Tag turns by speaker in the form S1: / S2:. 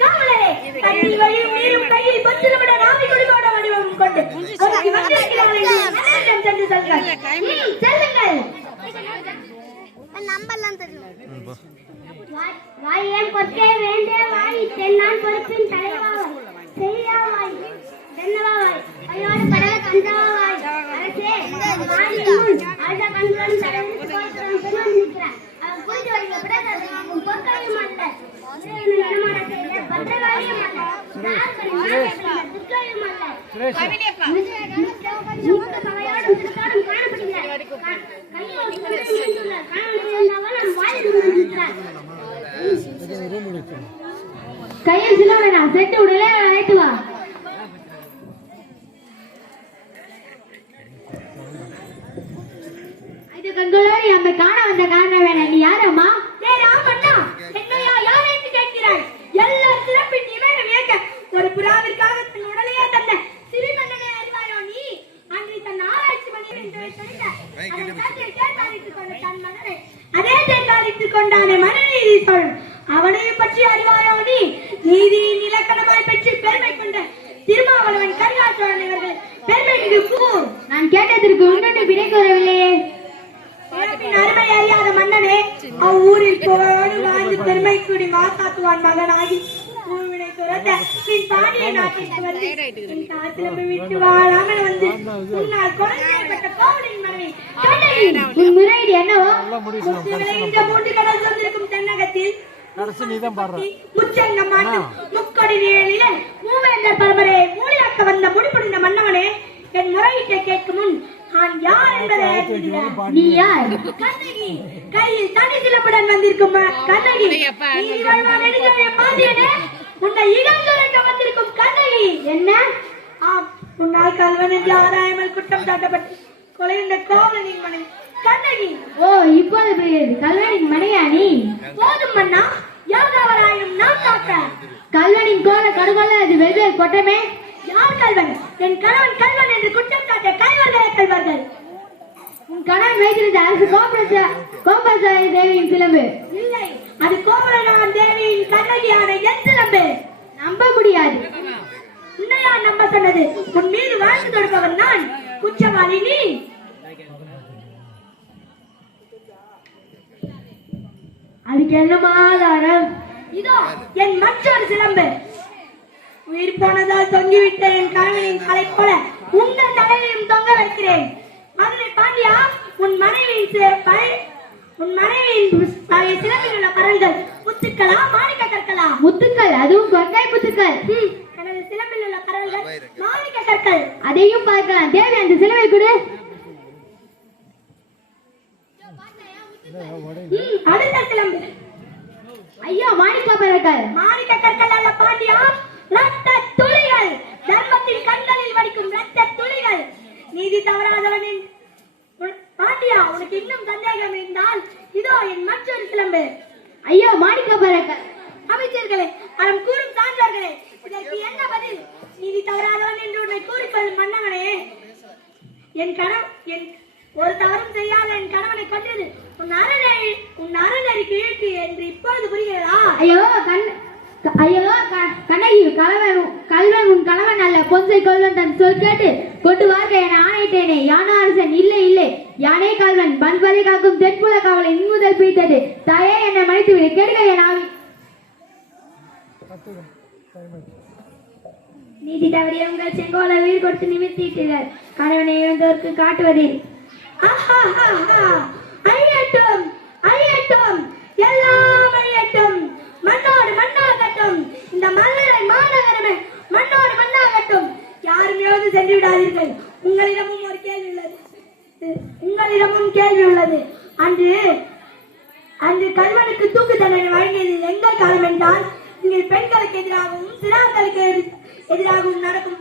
S1: காவலரே, வடிவம் கொண்டு
S2: தெரியும்
S1: வாய்- ஏன் கொற்கே வேண்டே வாய் கையில் சில வேணாம். செட்டு உடனே அழைத்து வா. இது காண வந்த காரணம் வேணாம் நீ யாரம்மா ஏ ராமண்ணா என்னையா யார் என்று கேட்கிறாய் எல்லா சிறப்பின் இவன் ஏற்க ஒரு புறாவிற்காக தன் உடலையே தந்த சிறுமன்னனை அறிவாயோ நீ அன்று தன் ஆராய்ச்சி மணி என்று வைத்திருந்த அவன் தந்தை தேர்ந்தெடுத்துக் கொண்ட தன் மகனை அதே தேர்ந்தெடுத்துக் கொண்டானே மனநீதி சொல். அவனையும் பற்றி அறிவாயோ நீ? நீதியின் இலக்கணமாய் பெற்று பெருமை கொண்ட திருமாவளவன் கரிகாசோழன் இவர்கள் பெருமை மிகு கூர் நான் கேட்டதற்கு உன்னொன்று விடை கூறவில்லையே. அருமை அறியாத மன்னனே அவ்வூரில் புகழோடு வாழ்ந்து பெருமை கூடி மாசாத்துவான் மகனாகி ஊழ்வினை துரத்த பின் பாண்டிய நாட்டிற்கு வந்து என் தாத்திரம்பு விட்டு வாழாமல் வந்து உன்னால் குழந்தைப்பட்ட கோவலின் மனைவி முறையீடு என்னவோ? முத்து விளைகின்ற மூன்று கடல் வந்திருக்கும் தென்னகத்தில்
S3: கடைசி நீ தான் பாடுற.
S1: முச்சங்கம் மாட்டும் முக்கொடி நிழலில மூவேந்தர் பரம்பரையை மூடியாக்க வந்த முடிபுடிந்த மன்னவனே என் முறையீட்டை கேட்கும் முன் நான் யார் என்பதை அறிந்திருக்கிறேன். நீ யார்? கண்ணகி கையில் தனி சிலம்புடன் வந்திருக்கும் ம- கண்ணகி. நீ வாழ்வான் நெடுஞ்செழிய பாண்டியனே உன்னை இகழ்ந்துரைக்க வந்திருக்கும் கண்ணகி. என்ன? ஆம் உன்னால் கல்வன் என்று ஆராயாமல் குற்றம் சாட்டப்பட்டு கொலையுண்ட கோவலனின் மனைவி கண்ணகி.
S4: ஓ இப்போது புரியுது கல்வனின் மனையா நீ?
S1: போதும் மன்னா யாகாவராயும் நான் காக்க.
S4: கல்வனின் கோல கடுகொல்ல அது வெவ்வேறு கொட்டமே
S1: யார் கல்வன்? என் கணவன் கல்வன் என்று குற்றம் சாட்ட கல்வர்களே கல்வர்கள்
S4: உன் கணவன் வைத்திருந்த அரசு கோபுர கோபாசாரி தேவியின் சிலம்பு.
S1: இல்லை. அது கோமலநாதன் தேவியின் கண்ணகியான என் சிலம்பு.
S4: நம்ப முடியாது.
S1: உன்னையா நம்ப சொன்னது? உன் மீது வாழ்ந்து தொடுப்பவன் நான். குற்றவாளி நீ
S4: அதுக்கு என்னமா ஆதாரம்
S1: இதோ என் மற்றொரு சிலம்பு. உயிர் போனதால் தொங்கிவிட்ட என் கணவனின் தலை போல உங்கள் தலையையும் தொங்க வைக்கிறேன். மதுரை பாண்டியா உன் மனைவியின் உன் மனைவியின் சிலம்பில் உள்ள பரல்கள் முத்துக்களா மாணிக்க கற்களா
S4: முத்துக்கள் அதுவும் கொற்காய் முத்துக்கள்.
S1: சிலம்பில் உள்ள பரல்கள் மாணிக்க கற்கள்
S4: அதையும் பார்க்கலாம். தேவி அந்த சிலுவை கொடு.
S1: அடுத்த சிலம்பு.
S4: ஐயா மாணிக்க பறக்கல்
S1: மாணிக்க கற்கள் அல்ல பாண்டியா? ரத்த துளிகள். தர்மத்தின் கண்களில் வடிக்கும் ரத்த துளிகள். நீதி தவறாதவனின் பாண்டியா உனக்கு இன்னும் சந்தேகம் இருந்தால் இதோ என் மற்றொரு சிலம்பு.
S4: ஐயா மாணிக்க பறக்கல்
S1: அமைச்சர்களே அறம் கூறும் சான்றோர்களே இதற்கு என்ன பதில் நீதி தவறாதவன் என்று உன்னை கூறிக்கொள்ளும் மன்னவனே என் கணவன் என் ஒரு தவறும் செய்யாத என் கணவனை கொண்டது. உன் அறநெறி உன் அறநெறிக்கு இழுக்கு என்று இப்பொழுது புரிகிறதா?
S4: ஐயோ கண் ஐயோ க- கண்ணகி கலவன் கல்வன் உன் கலவன் அல்ல. பொன்சை கொல்வன் தன் சொல் கேட்டு கொண்டு வார்க்க என ஆணையிட்டேனே. யானை அரசன் இல்லை இல்லை. யானை கல்வன் பண்பலை காக்கும் தென்புல காவலை இன்முதல் பிடித்தது. தாயே என்னை மன்னித்து விடு கேட்க என் ஆவி.
S1: நீதி தவறிய உங்கள் செங்கோலை உயிர் கொடுத்து நிமித்திட்டீர்கள் கணவனை இழந்தோருக்கு காட்டுவதில். அழியட்டும் அழியட்டும். எல்லாம் அழியட்டும். மண்ணோடு மண்ணாகட்டும். இந்த மன்னரை மாநகரமே மண்ணோடு மண்ணாகட்டும். யாரும் எழுந்து சென்று விடாதீர்கள். உங்களிடமும் ஒரு கேள்வி உள்ளது. உங்களிடமும் கேள்வி உள்ளது. அன்று அன்று கல்வனுக்கு தூக்கு தண்டனை வழங்கியது எங்கள் காலம் என்றால் இங்கே பெண்களுக்கு எதிராகவும் சிறார்களுக்கு எதிராகவும் நடக்கும்